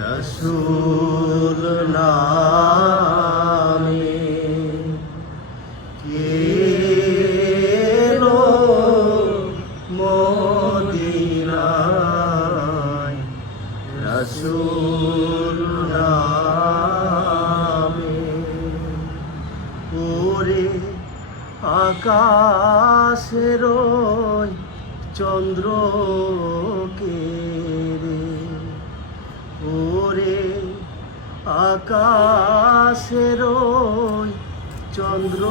রসুল নামে কেলো মদিনায়, রসুল নামে ওরে আকাশের চন্দ্র কে রে, ওরে আকাশের চন্দ্র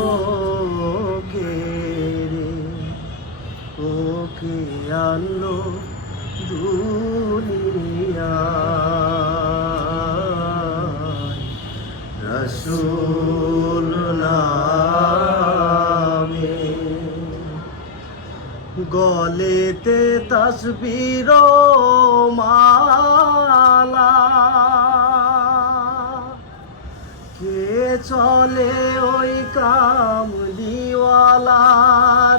কে রে, ওকে আনলো দুনিয়ায়, রসুল নামে গলেতে তসবির মালা, কে চলে ওই কামলিওয়ালা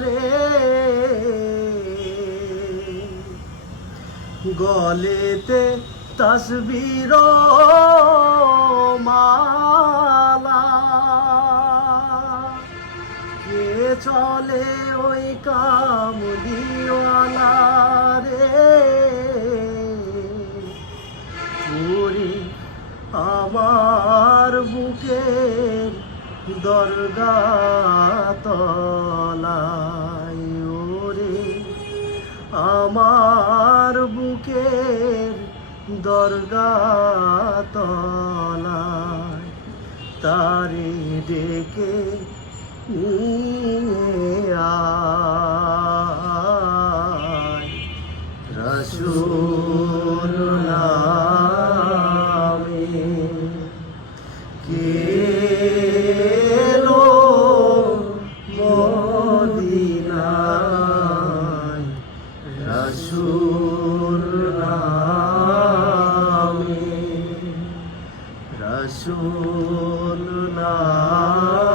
রে, গলেতে তসবির মালা, কে চলে ওই কামলিওয়ালা রে, ওরে আমার বুকের দরগা তলায়, ওরে আমার বুকের দরগা তলায়, তারে ডেকে নিয়ে আয়, রসুল নামে কেলো মদিনায়, রসুল নামে, রসুল নামে,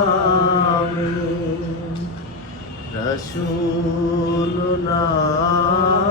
রসুল নামে।